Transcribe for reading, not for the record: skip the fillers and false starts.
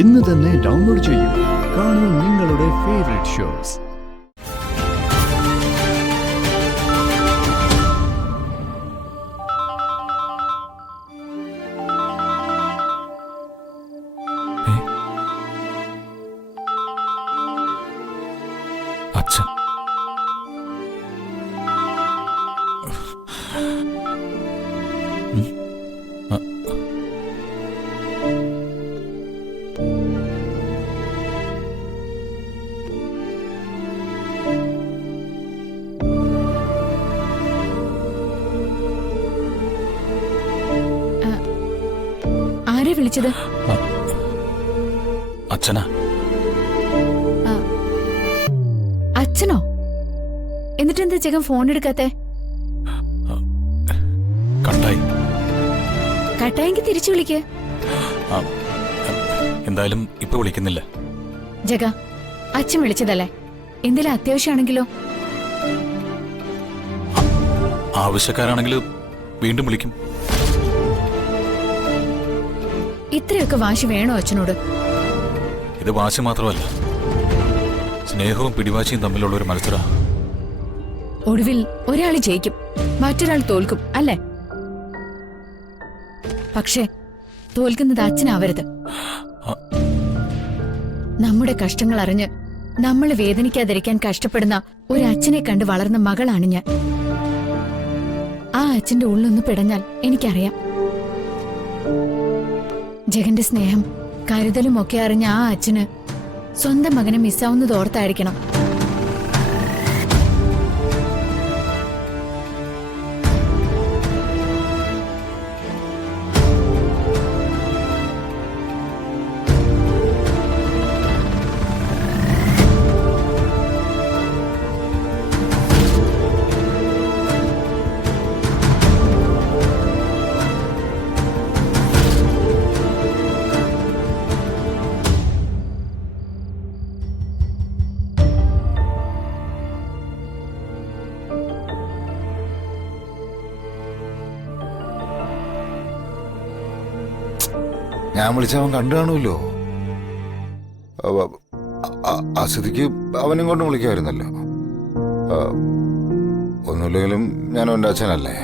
ഇന്ന് തന്നെ ഡൗൺലോഡ് ചെയ്യൂ. കാണൂ നിങ്ങളുടെ ഫേവറേറ്റ് ഷോസ്. അച്ഛൻ ആരെ വിളിച്ചത്? അച്ഛനാ. അച്ഛനോ? എന്നിട്ടെന്താ ജഗൻ ഫോൺ എടുക്കാത്തെ? കട്ടായി. കട്ടായെങ്കിൽ തിരിച്ചു വിളിക്ക്. എന്തായാലും ഇപ്പൊ വിളിക്കുന്നില്ല. ജഗ, അച്ഛൻ വിളിച്ചതല്ലേ? എന്തെങ്കിലും അത്യാവശ്യമാണെങ്കിലോ? ആവശ്യക്കാരാണെങ്കിൽ വീണ്ടും വിളിക്കും. ഇത്രയൊക്കെ വാശി വേണോ അച്ഛനോട്? ഇത് വാശി മാത്രമല്ല, സ്നേഹവും പിടിവാശിയും തമ്മിലുള്ള ഒരു മത്സര. ഒടുവിൽ ഒരാൾ ജയിക്കും, മറ്റൊരാൾ തോൽക്കും, അല്ലേ? പക്ഷേ തോൽക്കുന്നത് അച്ഛനാവരുത്. നമ്മുടെ കഷ്ടങ്ങൾ അറിഞ്ഞ് നമ്മളെ വേദനിക്കാതിരിക്കാൻ കഷ്ടപ്പെടുന്ന ഒരു അച്ഛനെ കണ്ട് വളർന്ന മകളാണ് ഞാൻ. ആ അച്ഛന്റെ ഉള്ളൊന്ന് പിടഞ്ഞാൽ എനിക്കറിയാം. ജഗന്റെ സ്നേഹം കരുതലും ഒക്കെ അറിഞ്ഞ ആ അച്ഛന് സ്വന്തം മകനെ മിസ്സാവുന്നത് ഓർത്തായിരിക്കണം. ഞാൻ വിളിച്ചവൻ കണ്ടു കാണുമല്ലോ. ആ സ്ഥിതിക്ക് അവനും കൊണ്ട് വിളിക്കുമായിരുന്നല്ലോ. ഒന്നുമില്ലെങ്കിലും ഞാൻ അവൻ്റെ അച്ഛനല്ലേ.